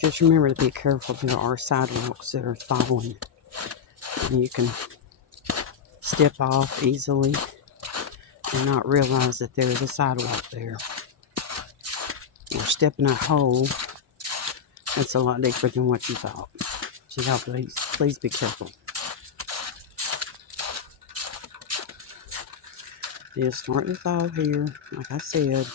Just remember to be careful. There are sidewalks that are falling, and you can step off easily and not realize that there is a sidewalk there. Or step in a hole that's a lot deeper than what you thought. So y'all, please be careful. It's starting to thaw here, like I said.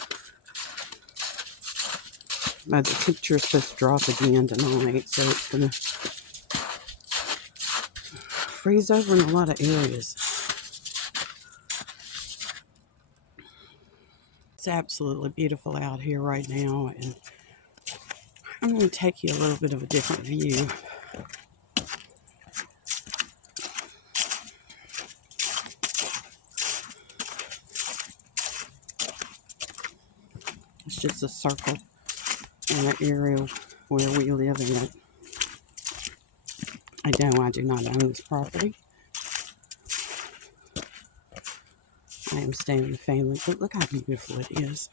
But the temperature's supposed to drop again tonight, so it's going to freeze over in a lot of areas. It's absolutely beautiful out here right now, and I'm going to take you a little bit of a different view. It's just a circle in the area where we live in. I do not own this property. I am staying with the family, but look how beautiful it is.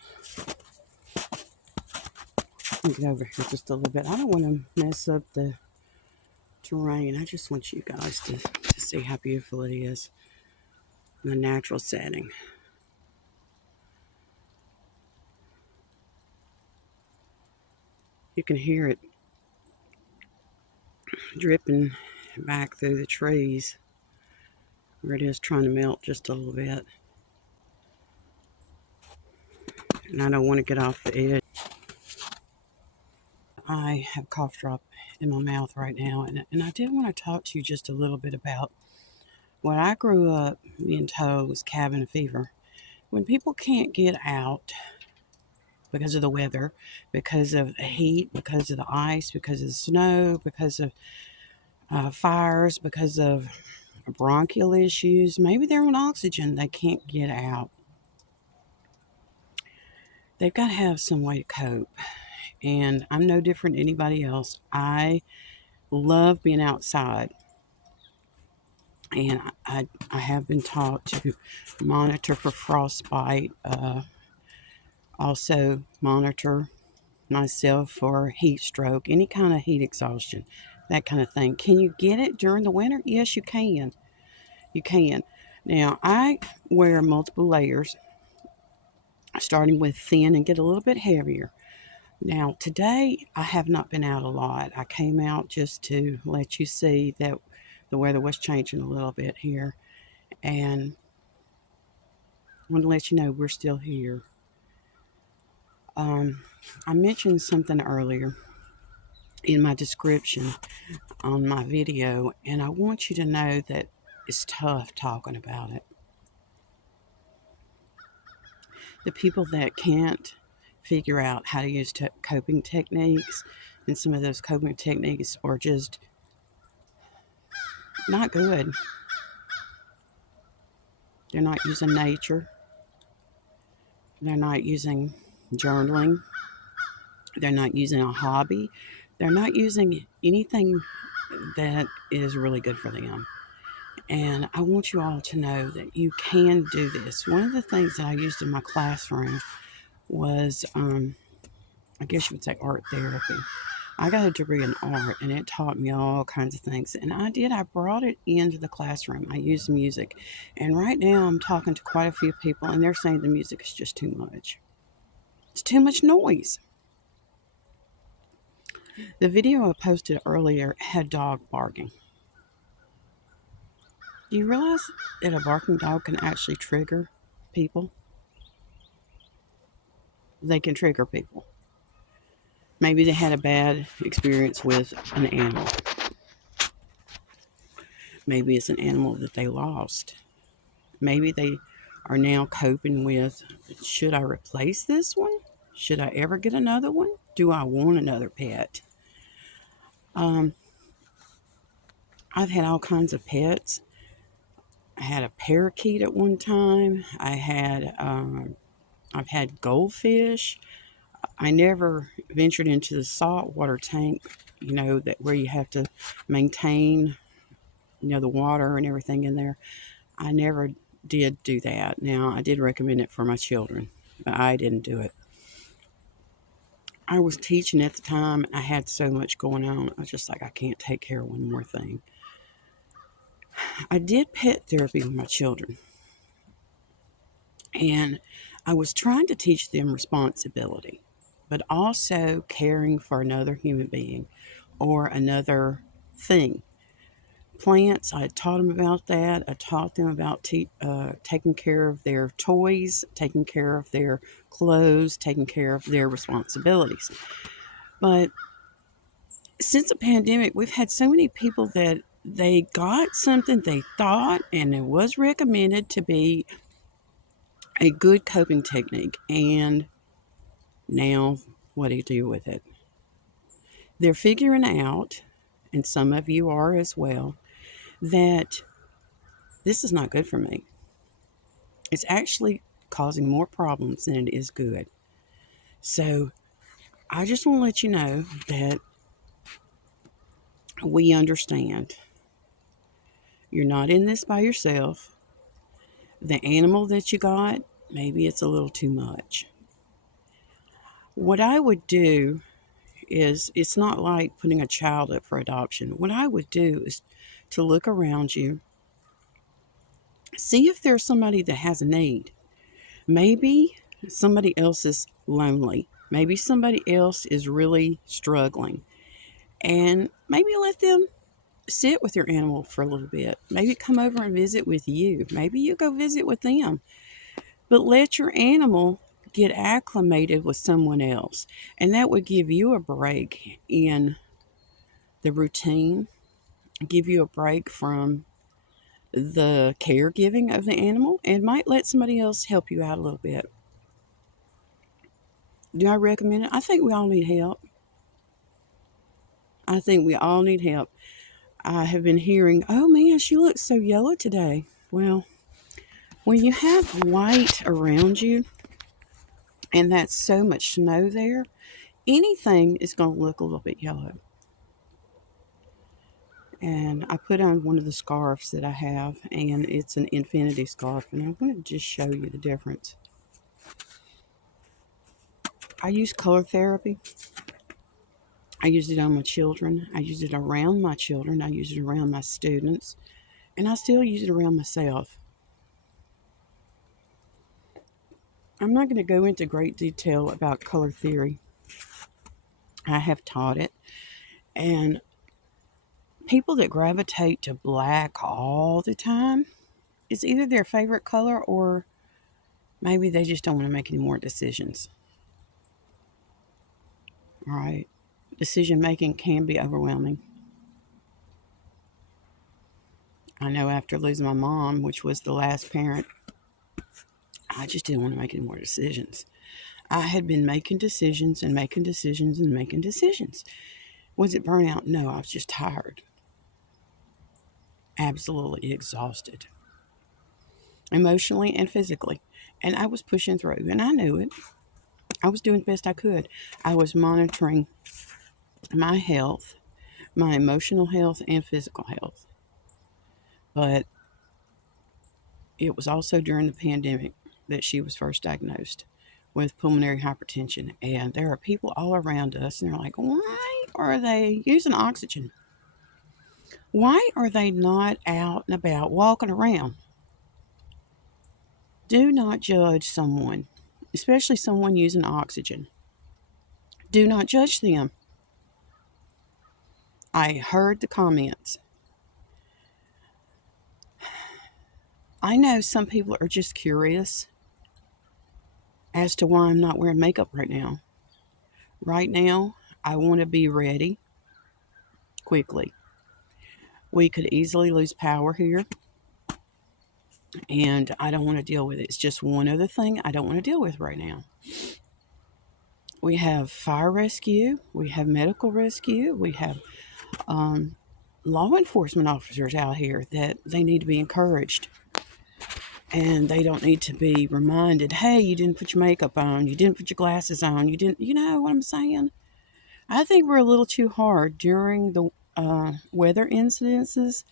I'll get over here just a little bit. I don't want to mess up the terrain. I just want you guys to see how beautiful it is in the natural setting. You can hear it dripping back through the trees where it is trying to melt just a little bit. And I don't want to get off the edge. I have a cough drop in my mouth right now, and I did want to talk to you just a little bit about what I grew up being told was cabin fever. When people can't get out because of the weather, because of the heat, because of the ice, because of the snow, because of fires, because of bronchial issues, maybe they're on oxygen, they can't get out. They've got to have some way to cope. And I'm no different than anybody else. I love being outside. And I have been taught to monitor for frostbite. Also monitor myself for heat stroke, any kind of heat exhaustion, that kind of thing. Can you get it during the winter? Yes, you can. You can. Now, I wear multiple layers, starting with thin and get a little bit heavier. Now, today, I have not been out a lot. I came out just to let you see that the weather was changing a little bit here. And I want to let you know we're still here. I mentioned something earlier in my description on my video, and I want you to know that it's tough talking about it. The people that can't figure out how to use coping techniques, and some of those coping techniques are just not good. They're not using nature. They're not using journaling. They're not using a hobby. They're not using anything that is really good for them. And I want you all to know that you can do this. One of the things that I used in my classroom was, I guess you would say, art therapy. I got a degree in art, and it taught me all kinds of things. And I brought it into the classroom. I used music. And right now I'm talking to quite a few people, and they're saying the music is just too much. It's too much noise. The video I posted earlier had dog barking. Do you realize that a barking dog can actually trigger people? They can trigger people. Maybe they had a bad experience with an animal. Maybe it's an animal that they lost. Maybe they are now coping with, should I replace this one? Should I ever get another one? Do I want another pet? I've had all kinds of pets. I had a parakeet at one time. I've had goldfish. I never ventured into the saltwater tank, that where you have to maintain, the water and everything in there. I never did do that. Now, I did recommend it for my children, but I didn't do it. I was teaching at the time. I had so much going on. I was just like, I can't take care of one more thing. I did pet therapy with my children, and I was trying to teach them responsibility, but also caring for another human being or another thing. Plants, I taught them about that. I taught them about taking care of their toys, taking care of their clothes, taking care of their responsibilities. But since the pandemic, we've had so many people that they got something they thought and it was recommended to be a good coping technique. And now, what do you do with it? They're figuring out, and some of you are as well, that this is not good for me. It's actually causing more problems than it is good. So I just want to let you know that we understand. You're not in this by yourself. The animal that you got, maybe it's a little too much. What I would do is, it's not like putting a child up for adoption. What I would do is to look around you, see if there's somebody that has a need. Maybe somebody else is lonely. Maybe somebody else is really struggling. And maybe let them sit with your animal for a little bit. Maybe come over and visit with you. Maybe you go visit with them. But let your animal get acclimated with someone else. And that would give you a break in the routine, give you a break from the caregiving of the animal, and might let somebody else help you out a little bit. Do I recommend it? I think we all need help. I think we all need help. I have been hearing, oh man, she looks so yellow today. Well, when you have white around you and that's so much snow there, anything is going to look a little bit yellow. And I put on one of the scarves that I have, and it's an infinity scarf, and I'm going to just show you the difference. I use color therapy. I use it on my children. I use it around my children. I use it around my students. And I still use it around myself. I'm not going to go into great detail about color theory. I have taught it. And people that gravitate to black all the time, it's either their favorite color or maybe they just don't want to make any more decisions. All right. Decision making can be overwhelming. I know after losing my mom, which was the last parent, I just didn't want to make any more decisions. I had been making decisions and making decisions and making decisions. Was it burnout? No, I was just tired. Absolutely exhausted. Emotionally and physically. And I was pushing through, and I knew it. I was doing the best I could. I was monitoring my health, my emotional health, and physical health. But it was also during the pandemic that she was first diagnosed with pulmonary hypertension. And there are people all around us, and they're like, why are they using oxygen? Why are they not out and about walking around? Do not judge someone, especially someone using oxygen. Do not judge them. I heard the comments. I know some people are just curious as to why I'm not wearing makeup right now. Right now, I want to be ready quickly. We could easily lose power here, and I don't want to deal with it. It's just one other thing I don't want to deal with right now. We have fire rescue, we have medical rescue, we have law enforcement officers out here that they need to be encouraged. And they don't need to be reminded, hey, you didn't put your makeup on, you didn't put your glasses on, you didn't, you know what I'm saying? I think we're a little too hard during the weather incidences,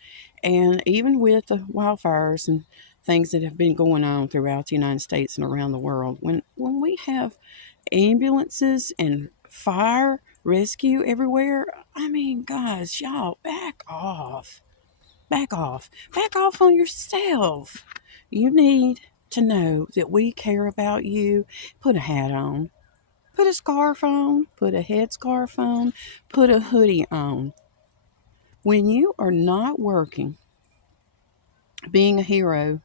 and even with the wildfires and things that have been going on throughout the United States and around the world. When we have ambulances and fire, rescue everywhere. I mean, guys, y'all, back off. Back off. Back off on yourself. You need to know that we care about you. Put a hat on. Put a scarf on. Put a headscarf on. Put a hoodie on. When you are not working, being a hero,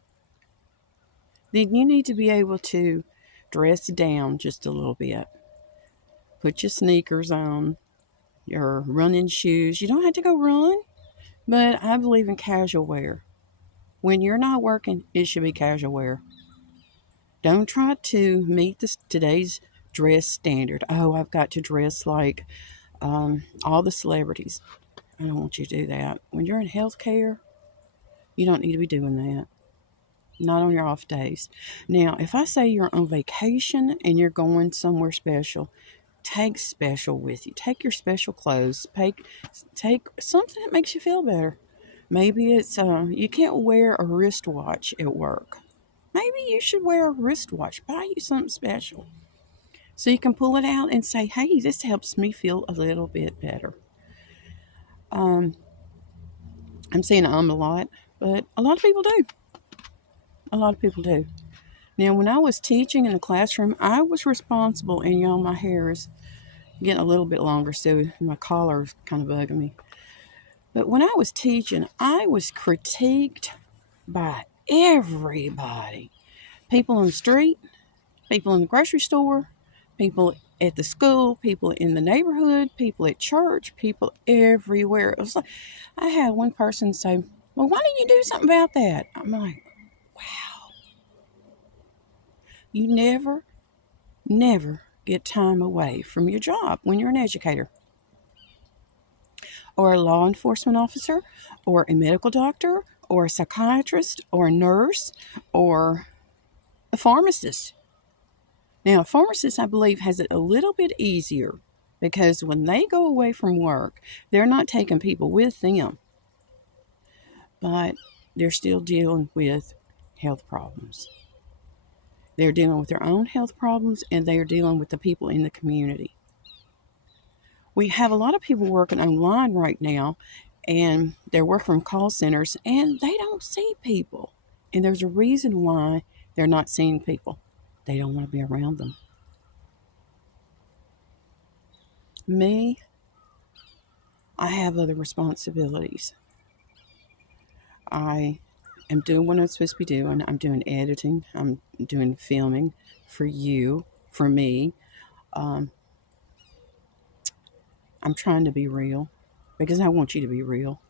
then you need to be able to dress down just a little bit. Put your sneakers on, your running shoes. You don't have to go run, but I believe in casual wear. When you're not working, it should be casual wear. Don't try to meet today's dress standard. Oh, I've got to dress like all the celebrities. I don't want you to do that. When you're in healthcare, you don't need to be doing that. Not on your off days. Now, if I say you're on vacation and you're going somewhere special, take special with you. Take your special clothes. Take something that makes you feel better. Maybe it's you can't wear a wristwatch at work. Maybe you should wear a wristwatch. Buy you something special. So you can pull it out and say, hey, this helps me feel a little bit better. Um, I'm saying a lot, but a lot of people do. A lot of people do. Now, when I was teaching in the classroom, I was responsible, and y'all, my hair is getting a little bit longer, so my collar is kind of bugging me. But when I was teaching, I was critiqued by everybody. People on the street, people in the grocery store, people at the school, people in the neighborhood, people at church, people everywhere. It was like I had one person say, well, why didn't you do something about that? I'm like, wow. You never get time away from your job when you're an educator or a law enforcement officer or a medical doctor or a psychiatrist or a nurse or a pharmacist. Now, a pharmacist, I believe, has it a little bit easier because when they go away from work, they're not taking people with them, but they're still dealing with health problems. They're dealing with their own health problems and they are dealing with the people in the community. We have a lot of people working online right now and they're working from call centers and they don't see people. And there's a reason why they're not seeing people. They don't want to be around them. Me, I have other responsibilities. I am doing what I'm supposed to be doing. I'm doing editing. I'm doing filming for you, for me. Um, I'm trying to be real because I want you to be real.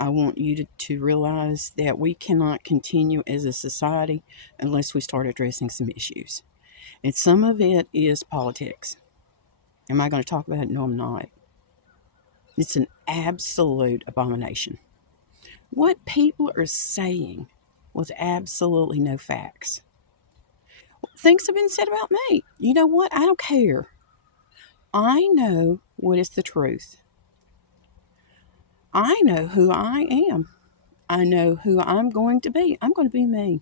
I want you to realize that we cannot continue as a society unless we start addressing some issues. And some of it is politics. Am I going to talk about it? No, I'm not. It's an absolute abomination. What people are saying with absolutely no facts. Things have been said about me. You know what? I don't care. I know what is the truth. I know who I am. I know who I'm going to be. I'm going to be me.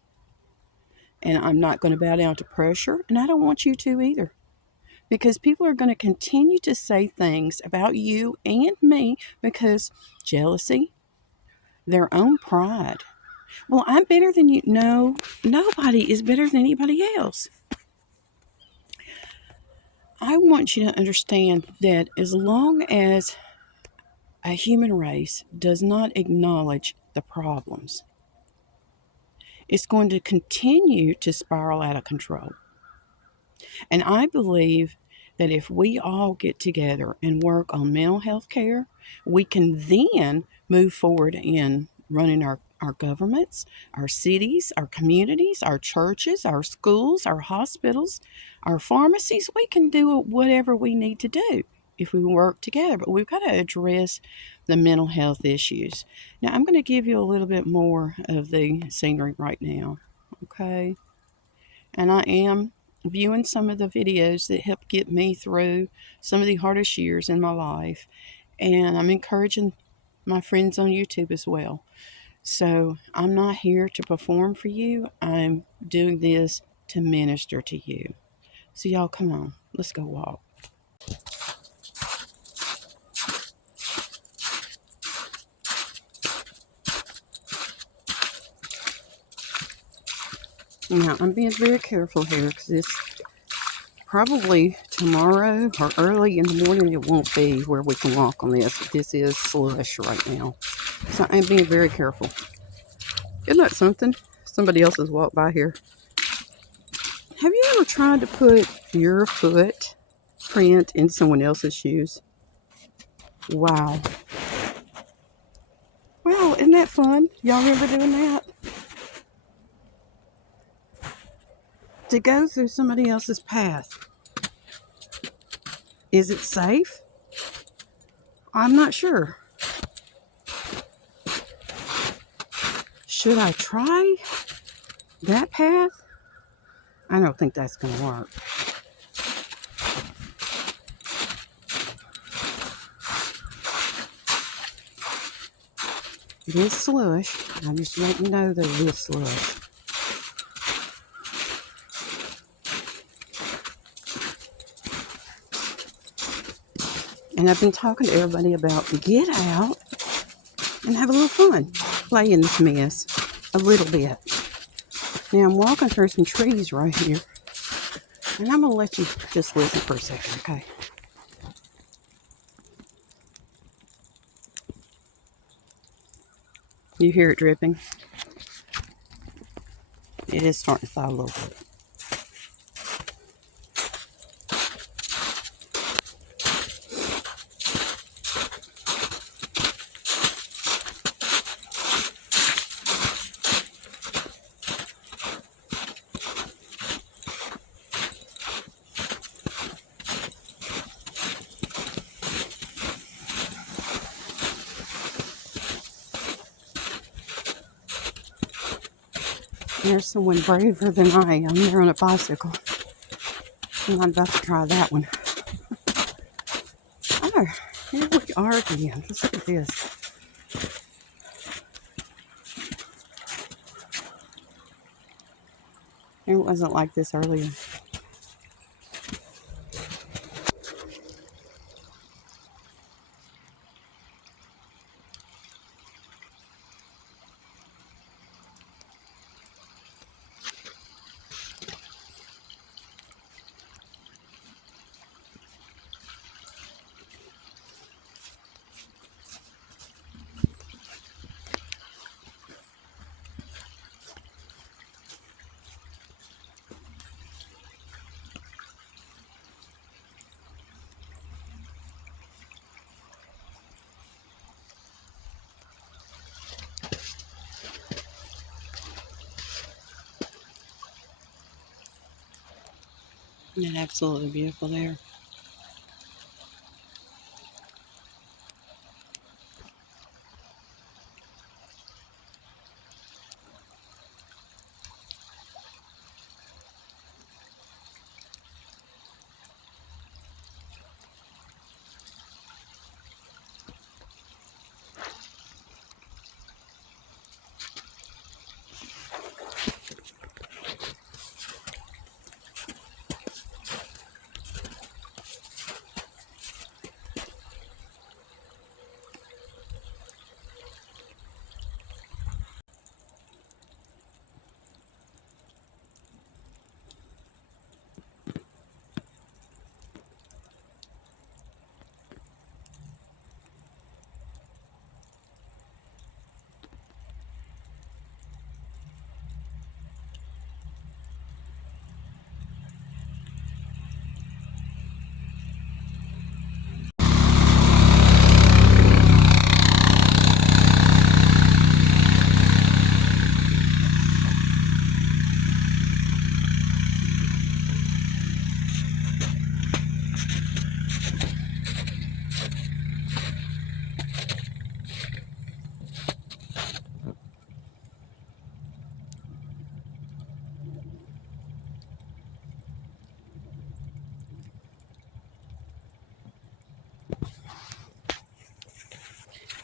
And I'm not going to bow down to pressure, and I don't want you to either. Because people are going to continue to say things about you and me because jealousy, their own pride. Well, I'm better than you. No, nobody is better than anybody else. I want you to understand that as long as a human race does not acknowledge the problems, it's going to continue to spiral out of control. And I believe that if we all get together and work on mental health care, we can then move forward in running our governments, our cities, our communities, our churches, our schools, our hospitals, our pharmacies. We can do whatever we need to do if we work together, but we've got to address the mental health issues. Now, I'm going to give you a little bit more of the scenery right now, okay? And I am viewing some of the videos that helped get me through some of the hardest years in my life. And I'm encouraging my friends on YouTube as well. So I'm not here to perform for you. I'm doing this to minister to you. So y'all come on, let's go walk. Now, I'm being very careful here because this probably tomorrow or early in the morning it won't be where we can walk on this. This is slush right now. So I'm being very careful. Isn't that something? Somebody else has walked by here. Have you ever tried to put your footprint in someone else's shoes? Wow. Well, isn't that fun? Y'all remember doing that? To go through somebody else's path. Is it safe? I'm not sure. Should I try that path? I don't think that's going to work. This slush, I'm just letting you know that it is slush. And I've been talking to everybody about get out and have a little fun. Play in this mess a little bit. Now I'm walking through some trees right here. And I'm going to let you just listen for a second, okay? You hear it dripping? It is starting to thaw a little bit. There's someone braver than I am. They're on a bicycle. And I'm about to try that one. Oh, here we are again. Let's look at this. It wasn't like this earlier. Isn't it absolutely beautiful there?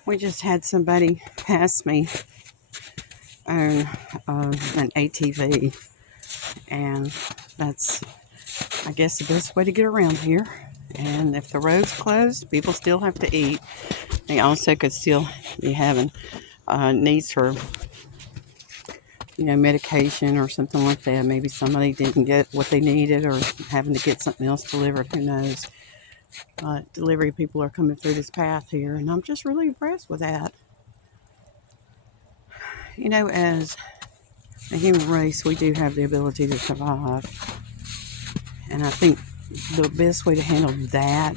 We just had somebody pass me on an ATV, and that's, I guess, the best way to get around here. And if the road's closed, people still have to eat. They also could still be having needs for medication or something like that. Maybe somebody didn't get what they needed or having to get something else delivered. Who knows? But delivery people are coming through this path here, and I'm just really impressed with that. As a human race, we do have the ability to survive. And I think the best way to handle that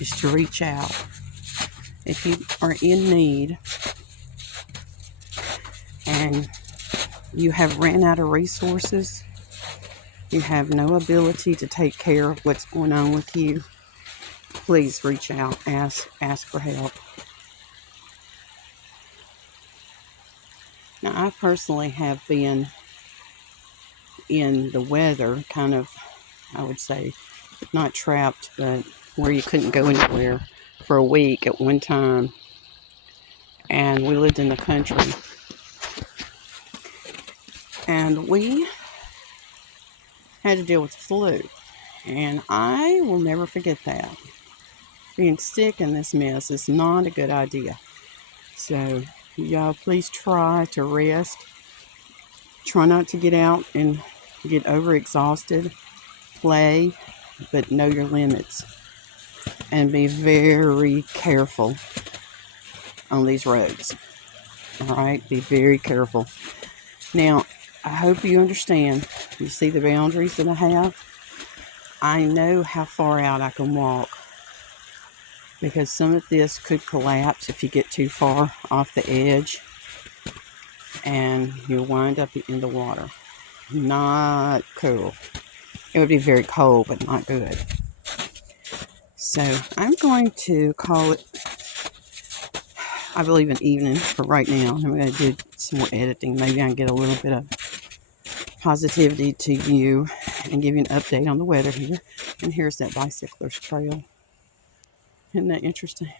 is to reach out. If you are in need and you have ran out of resources, you have no ability to take care of what's going on with you, please reach out, ask for help. Now, I personally have been in the weather, kind of, I would say, not trapped, but where you couldn't go anywhere for a week at one time. And we lived in the country. And we had to deal with the flu. And I will never forget that. Being sick in this mess is not a good idea. So, y'all, please try to rest. Try not to get out and get overexhausted. Play, but know your limits. And be very careful on these roads. Alright? Be very careful. Now, I hope you understand. You see the boundaries that I have? I know how far out I can walk. Because some of this could collapse if you get too far off the edge. And you'll wind up in the water. Not cool. It would be very cold, but not good. So, I'm going to call it, I believe, an evening for right now. I'm going to do some more editing. Maybe I can get a little bit of positivity to you and give you an update on the weather here. And here's that bicycler's trail. Isn't that interesting?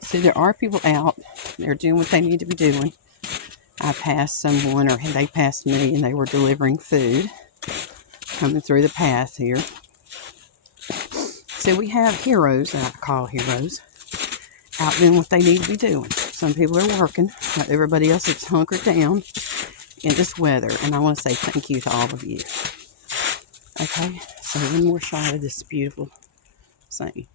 See, there are people out. They're doing what they need to be doing. I passed someone, or they passed me, and they were delivering food coming through the path here. So we have heroes, that I call heroes, out doing what they need to be doing. Some people are working, but everybody else is hunkered down in this weather. And I want to say thank you to all of you. Okay, so one more shot of this beautiful scene.